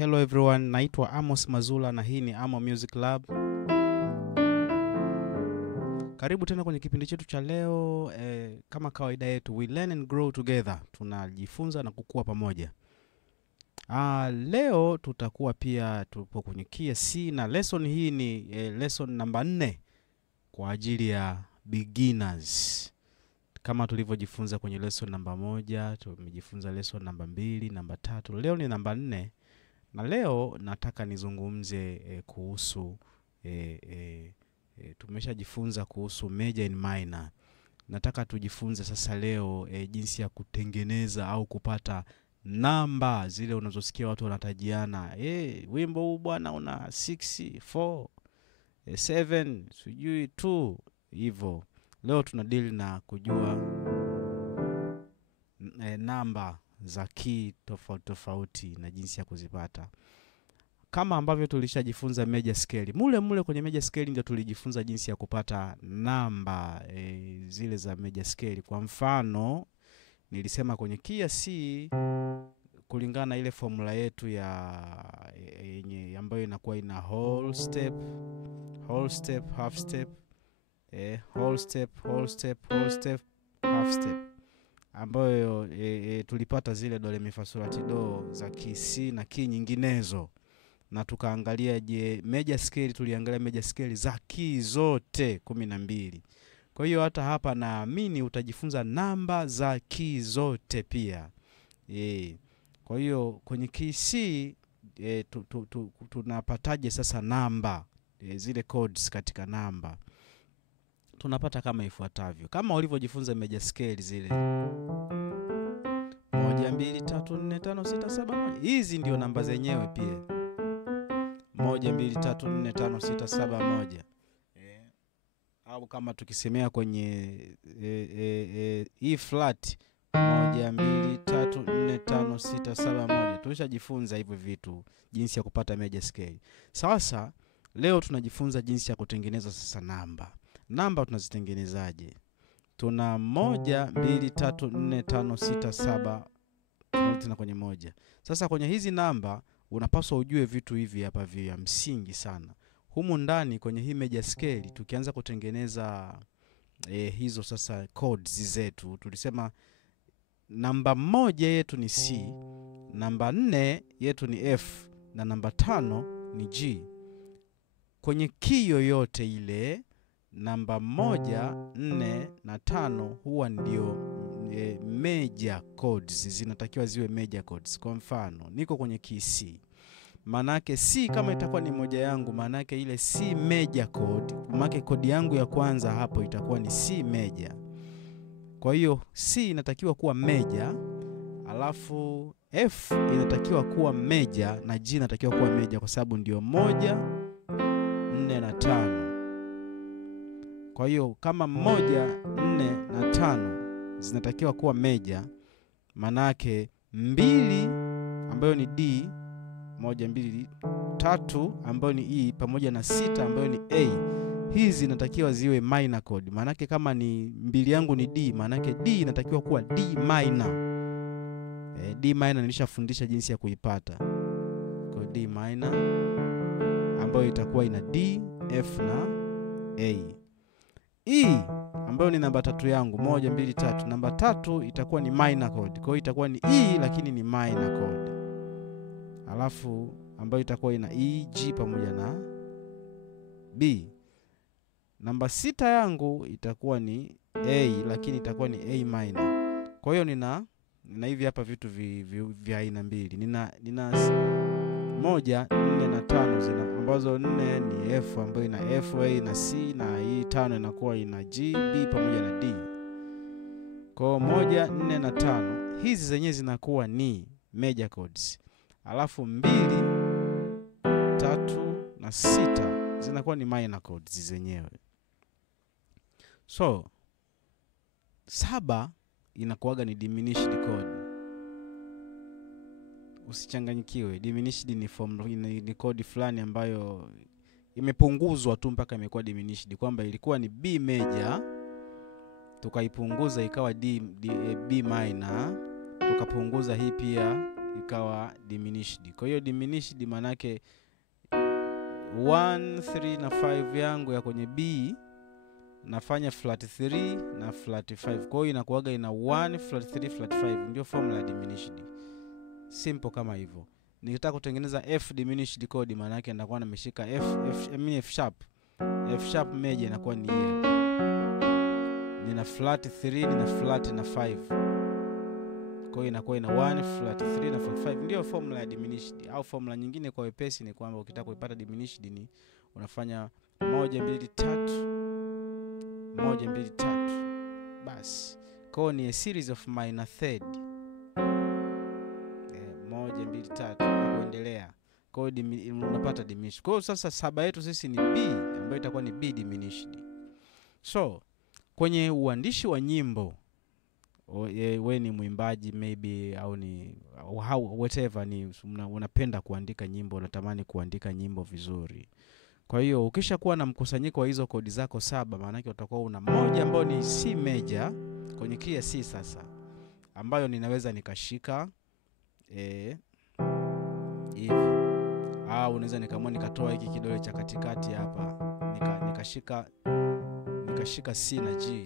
Hello everyone, naitwa Amos Mazula na hii ni Amo Music Lab. Karibu tena kwenye kipindi chetu cha leo. Kama kawaida yetu, we learn and grow together. Tunajifunza na kukua pamoja. Leo tutakuwa pia tupo kwenye key C na lesson hii ni lesson namba 4 kwa ajili ya beginners. Kama tulivyojifunza kwenye lesson namba 1, tumejifunza lesson namba 2, namba 3. Leo ni namba 4. Na leo nataka nizungumze kuhusu tumeshajifunza kuhusu major and minor. Nataka tujifunze sasa leo jinsi ya kutengeneza au kupata namba zile unazosikia watu wanatajiana. Wimbo huu bwana una 6, 4, 7, sijui 2 hivyo. Leo tunadeal na kujua namba za key tofauti na jinsi ya kuzipata. Kama ambavyo tulishajifunza major scale. Mule kwenye major scale ndio tulijifunza jinsi ya kupata namba zile za major scale. Kwa mfano, nilisema kwenye key C kulingana na ile formula yetu ya ambayo inakuwa ina whole step, half step, whole step, half step. Ambayo tulipata zile do, re, mi, fa, sol, la, ti, do za key C na key nyinginezo. Na tukaangalia major scale, tuliangalia major scale za key zote 12. Kwa hiyo hata hapa naamini utajifunza namba za key zote pia. Kwa hiyo kwenye key C tunapataje sasa namba, zile codes katika namba. Tunapata kama ifuatavyo. Kama ulivyojifunza major scale zile 1 2 3 4 5 6 7 1. Hizi ndio namba zenyewe pia. 1 2 3 4 5 6 7 1. Au kama tukisemea kwenye E flat 1 2 3 4 5 6 7 1. Tulishajifunza hivyo vitu, jinsi ya kupata major scale. Sasa leo tunajifunza jinsi ya kutengeneza sasa namba. Namba tunazitengenezaje? Tuna 1 2 3 4 5 6 7 tena kwenye moja. Sasa kwenye hizi namba unapaswa ujue vitu hivi hapa vya msingi sana. Humu ndani kwenye hii major scale tukianza kutengeneza hizo sasa codes zetu, tulisema namba 1 yetu ni C, namba 4 yetu ni F na namba 5 ni G. Kwenye key yoyote ile namba 1, 4 na 5 huwa ndio major codes, zinatakiwa ziwe major codes. Kwa mfano, niko kwenye key C. Manake C kama itakuwa ni moja yangu, manake ile C major code, manake kodi yangu ya kwanza hapo itakuwa ni C major. Kwa hiyo C inatakiwa kuwa major, alafu F inatakiwa kuwa major na G inatakiwa kuwa major kwa sababu ndio 1, 4 na 5. Kwa hiyo kama 1, 4 na 5 zinatakiwa kuwa major, manake 2 ambayo ni D, 1 2 3 ambayo ni E pamoja na 6 ambayo ni A, hizi zinatakiwa ziwe minor code. Manake kama ni 2 yangu ni D, manake D inatakiwa kuwa D minor. D minor nilishafundisha jinsi ya kuipata. Kwa D minor ambayo itakuwa ina D, F na A. E ambayo ni namba 3 yangu 1 2 3, namba 3 itakuwa ni minor code. Kwa hiyo itakuwa ni E lakini ni minor code. Alafu ambayo itakuwa ina E, G pamoja na B. Namba 6 yangu itakuwa ni A lakini itakuwa ni A minor. Kwa hiyo nina hivi hapa vitu vya aina mbili. Nina 1, 4 na 5 zina ambazo 4 ni F ambayo ina F, A na C, na hii 5 inakuwa ina G, B pamoja na D. Kwa 1, 4 na 5 hizi zenyewe zinakuwa ni major codes. Alafu 2, 3 na 6 zinakuwa ni minor codes zenyewe. So 7 inakuwaga ni diminished code. Usichanganyikiwe, diminished ni code fulani ambayo imepunguzwa tu mpaka imekuwa diminished, kwamba ilikuwa ni B major tukaipunguza ikawa B minor, tukapunguza hii pia ikawa diminished. Kwa hiyo diminished manake 1 3 na 5 yangu ya kwenye B nafanya flat 3 na flat 5. Kwa hiyo inakuwaga ina 1 flat 3 flat 5. Ndio formula ya diminished. Simple kama hivyo. Nikitaka kutengeneza F diminished chord maana yake nitakuwa nimeshika F sharp. F sharp major inakuwa ni hii. Nina flat 3, nina flat na 5. Kwa hiyo inakuwa ina 1 flat 3 na flat 5. Ndio formula ya diminished. Au formula nyingine kwa wepesi ni kwamba ukitaka kuipata diminished ni unafanya 1 2 3 1 2 3. Basi. Kwa hiyo ni a series of minor third. 1 2 3 na kuendelea. Kwa hiyo unapata diminished. Kwa hiyo sasa saba yetu sisi ni B ambayo itakuwa ni B diminished. So, kwenye uandishi wa nyimbo, we ni mwimbaji maybe au ni whatever, ni unapenda kuandika nyimbo, unatamani kuandika nyimbo vizuri. Kwa hiyo ukisha kuwa na mkusanyiko wa hizo kodi zako saba, maana yake utakuwa una moja ambayo ni C major kwenye key ya C sasa, ambayo ninaweza nikashika hivi, au unaweza nikamua nikatoa hiki kidole cha katikati hapa nikashika C na G,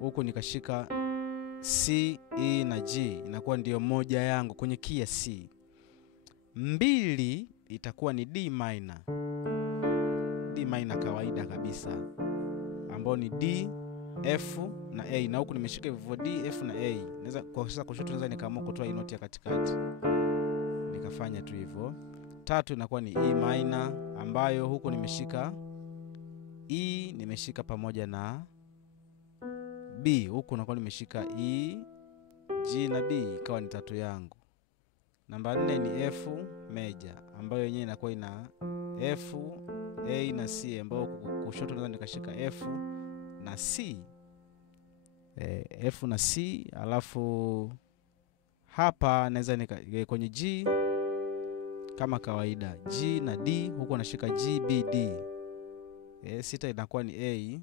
huko nikashika C, E na G, inakuwa ndio moja yangu kwenye key ya C. Mbili itakuwa ni D minor. D minor kawaida kabisa, ambao ni D, F na A, na huku nimeshika hivyo D, F na A. Naweza kwa sasa kushoto naweza nikaamua kutoa hii noti ya katikati. Nikafanya tu hivyo. Tatu inakuwa ni E minor, ambayo huku nimeshika E, nimeshika pamoja na B, huku nakuwa nimeshika E, G na B, ikawa ni tatu yangu. Namba 4 ni F major, ambayo yenyewe inakuwa ina F, A na C, ambayo kushoto naweza nikashika F na C. F na C, alafu hapa naweza kwenye G kama kawaida, G na D, huku nashika G, B, D. Sita inakuwa ni A,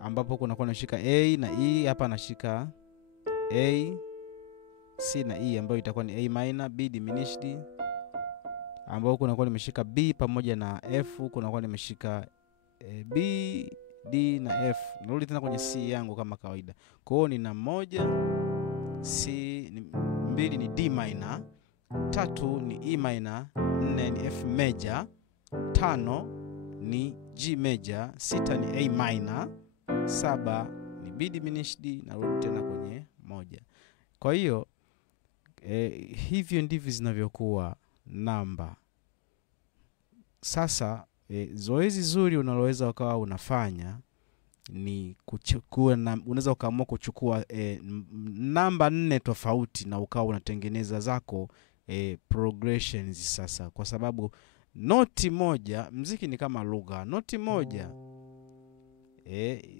ambapo huku nakuwa nashika A na E, hapa nashika A, C na E, ambayo itakuwa ni A minor, B diminished, ambapo huku nakuwa nimeshika B pamoja na F, huku nakuwa nimeshika B, D na F. Narudi tena kwenye C yangu kama kawaida. Kwa hiyo nina moja C, mbili ni D minor, tatu ni E minor, 4 ni F major, 5 ni G major, 6 ni A minor, 7 ni B diminished, na rudi tena kwenye moja. Kwa hiyo hivyo ndivyo zinavyokuwa namba. Sasa zoezi zuri unaloweza ukawa unafanya ni kuchukua unaweza ukaamua kuchukua namba 4 tofauti na ukawa unatengeneza zako progressions sasa, kwa sababu noti moja, muziki ni kama lugha. Noti moja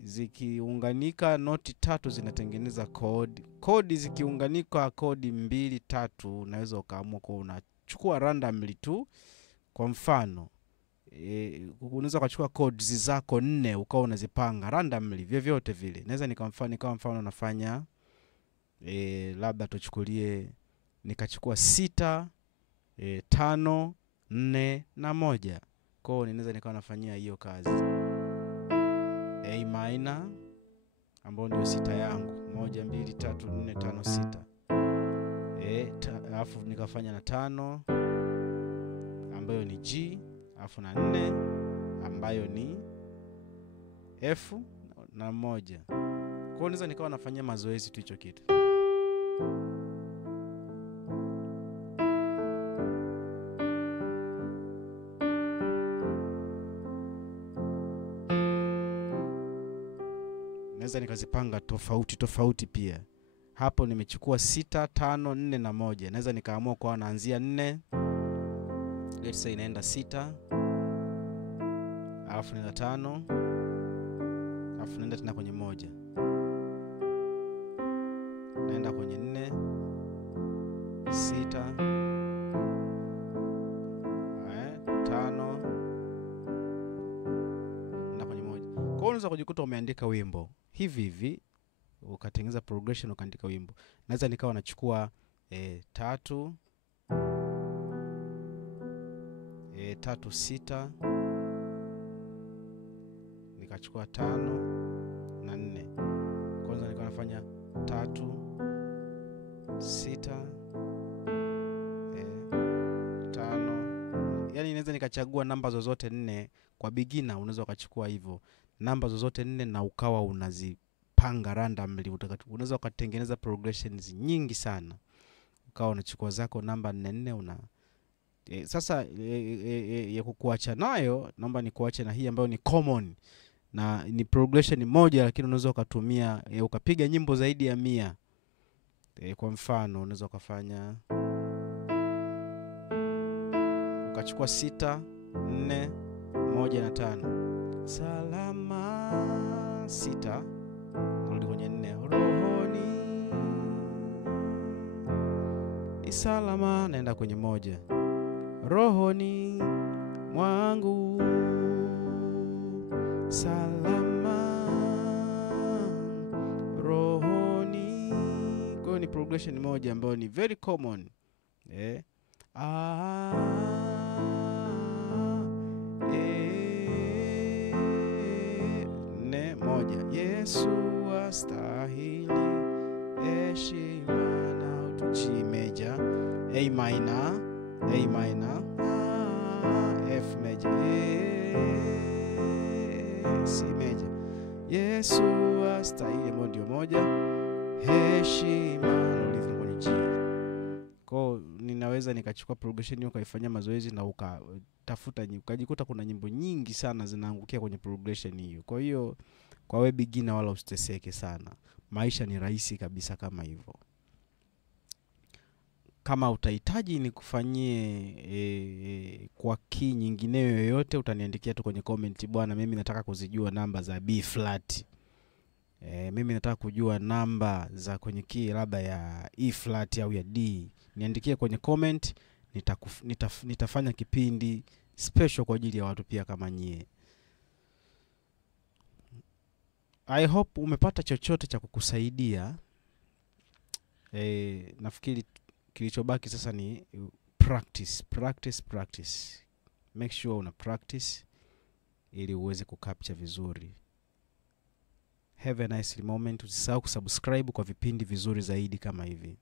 zikiunganika noti 3 zinatengeneza kodi. Kodi zikiunganika kodi 2 3, unaweza ukaamua kwa unachukua randomly tu. Kwa mfano unaweza kuchukua codes zako 4 ukawa unazipanga randomly vyovyote vile. Naweza kama mfano nafanya labda tuchukulie nikachukua 6 5 4 na 1. Kwa hiyo ninaweza nikawa nafanyia hiyo kazi A minor, ambayo ndio 6 yangu, 1 2 3 4 5 6. Alafu nikafanya na 5 ambayo ni G, alafu na 4 ambayo ni F na 1. Kwa hiyo naweza nikawa nafanyia mazoezi tu hicho kitu. Naweza nikazipanga tofauti pia. Hapo nimechukua 6 5 4 na 1. Naweza nikaamua kwa naanzia 4. Let's say inaenda 6. Alafu naenda 5. Alafu naenda tena kwenye 1. Naenda kwenye 4. 6. 5. Na kwenye 1. Kwa hiyo unaweza kujikuta umeandika wimbo hivi hivi, ukatengeneza progression ukaandika wimbo. Naweza nikawa nachukua 3 3 6, nikachukua 5 na 4. Kwanza nikawa nafanya 3 6 5. Yani naweza nikachagua namba zozote 4. Kwa beginner unaweza ukachukua hivyo namba zozote 4 na ukawa unazipanga randomly. Unaweza ukatengeneza progressions nyingi sana, ukawa unachukua zako namba 4 sasa ya kukuacha nayo, naomba nikuache na hii ambayo ni common na ni progression moja, lakini unaweza ukatumia ukapiga nyimbo zaidi ya 100. Kwa mfano unaweza ukafanya ukachukua 6 4 1 na 5. Salama 6, narudi kwenye 4. Rohoni ni salama, naenda kwenye 1. Rohoni mwangu salama, rohoni. Kwa ni progression moja ambayo ni very common. 4 1. Yesu astahili heshima na utukufu. G major, A minor, A minor, F major, C major. Yesu astahili ndio 1, heshima na kwenye G. Kwa ninaweza nikachukua progression hiyo kaifanyia mazoezi na ukatafuta ukajikuta kuna nyimbo nyingi sana zinaangukia kwenye progression hiyo. Kwa hiyo kwa wewe beginner wala usiteseke sana. Maisha ni rahisi kabisa kama hivyo. Kama utahitaji nikufanyie kwa key nyingineyo yoyote, utaniandikia tu kwenye comment, bwana mimi nataka kuzijua namba za B flat. Mimi nataka kujua namba za kwenye key labda ya E flat au ya D. Niandikie kwenye comment, nitafanya kipindi special kwa ajili ya watu pia kama nyie. I hope umepata chochote cha kukusaidia. Nafikiri kilichobaki sasa ni practice. Make sure una practice ili uweze kucapture vizuri. Have a nice moment. Usisahau kusubscribe kwa vipindi vizuri zaidi kama hivi.